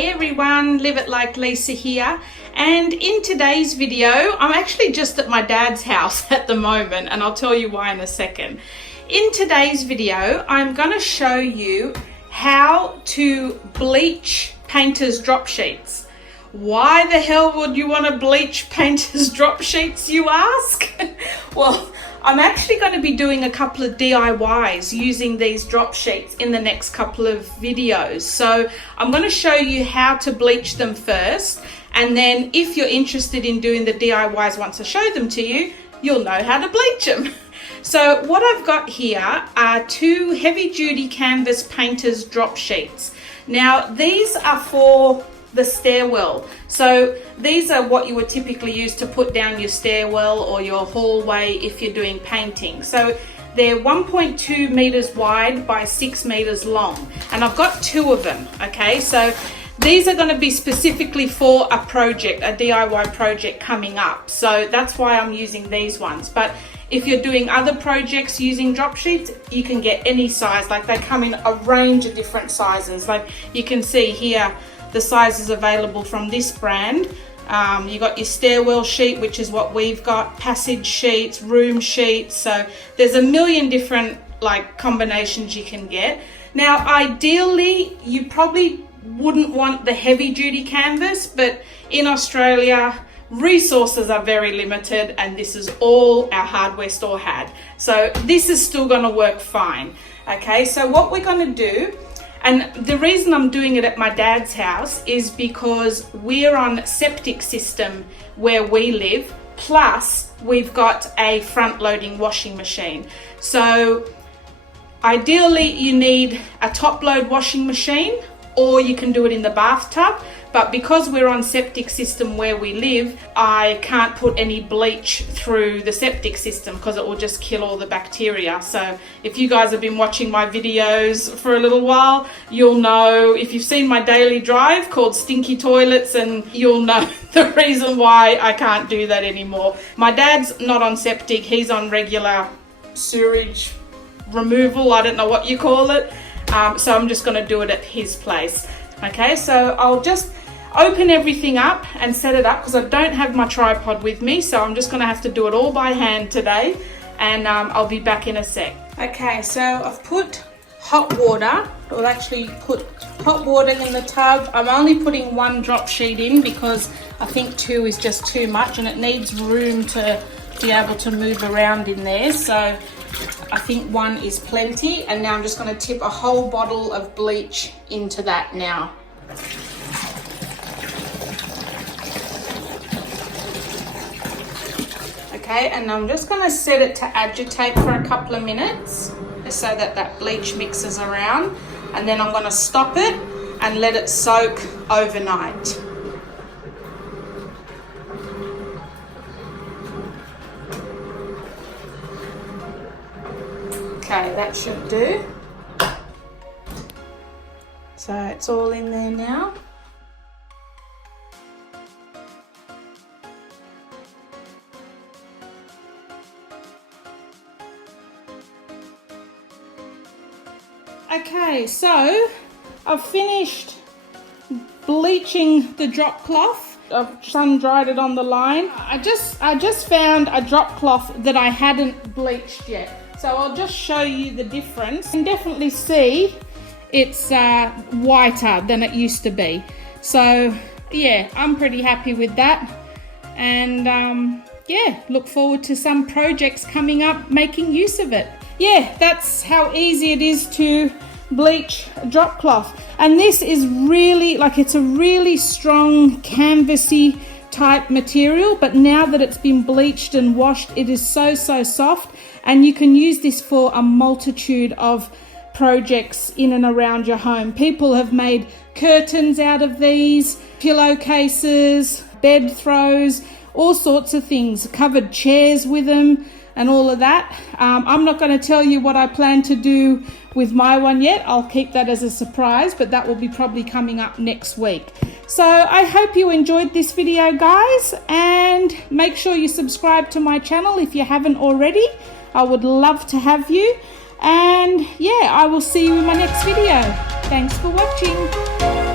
Hey everyone, Live It Like Lisa here, and in today's video I'm actually just at my dad's house at the moment, and I'll tell you why in a second. In today's video I'm going to show you how to bleach painters drop sheets. Why the hell would you want to bleach painters drop sheets, you ask? Well, I'm actually going to be doing a couple of DIYs using these drop sheets in the next couple of videos. So I'm going to show you how to bleach them first, and then if you're interested in doing the DIYs once I show them to you, you'll know how to bleach them. So what I've got here are two heavy-duty canvas painters drop sheets. Now these are for the stairwell. So these are what you would typically use to put down your stairwell or your hallway if you're doing painting. So they're 1.2 meters wide by 6 meters long, and I've got two of them. Okay, so these are going to be specifically for a project, a DIY project coming up. So that's why I'm using these ones. But if you're doing other projects using drop sheets, you can get any size. Like they come in a range of different sizes. Like you can see here, the sizes available from this brand. You got your stairwell sheet, which is what we've got, passage sheets, room sheets. So there's a million different like combinations you can get. Now, ideally, you probably wouldn't want the heavy duty canvas, but in Australia, resources are very limited, and this is all our hardware store had. So this is still gonna work fine. Okay, so what we're gonna do, and the reason I'm doing it at my dad's house is because we're on septic system where we live, plus we've got a front loading washing machine. So ideally you need a top load washing machine, or you can do it in the bathtub. But because we're on septic system where we live, I can't put any bleach through the septic system because it will just kill all the bacteria. So if you guys have been watching my videos for a little while, you'll know, if you've seen my daily drive called Stinky Toilets, and you'll know the reason why I can't do that anymore. My dad's not on septic, he's on regular sewage removal, I don't know what you call it. So I'm just going to do it at his place. Okay, so I'll just open everything up and set it up because I don't have my tripod with me, so I'm just going to have to do it all by hand today, and I'll be back in a sec. Okay, so I've put hot water. I'll actually put hot water in the tub. I'm only putting one drop sheet in because I think two is just too much, and it needs room to be able to move around in there. So I think one is plenty, and now I'm just going to tip a whole bottle of bleach into that now. Okay, and I'm just going to set it to agitate for a couple of minutes so that that bleach mixes around, and then I'm going to stop it and let it soak overnight. Okay, that should do. So it's all in there now. Okay, so I've finished bleaching the drop cloth. I've sun dried it on the line. I just found a drop cloth that I hadn't bleached yet. So I'll just show you the difference. You can definitely see it's whiter than it used to be. So yeah, I'm pretty happy with that. And yeah, look forward to some projects coming up making use of it. Yeah, that's how easy it is to bleach a drop cloth. And this is really, like, it's a really strong canvasy type material, but now that it's been bleached and washed, it is so soft, and you can use this for a multitude of projects in and around your home. People have made curtains out of these, pillowcases, bed throws, all sorts of things, covered chairs with them and all of that. I'm not going to tell you what I plan to do with my one yet. I'll keep that as a surprise, but that will be probably coming up next week. So I hope you enjoyed this video, guys, and make sure you subscribe to my channel if you haven't already. I would love to have you. And yeah, I will see you in my next video. Thanks for watching.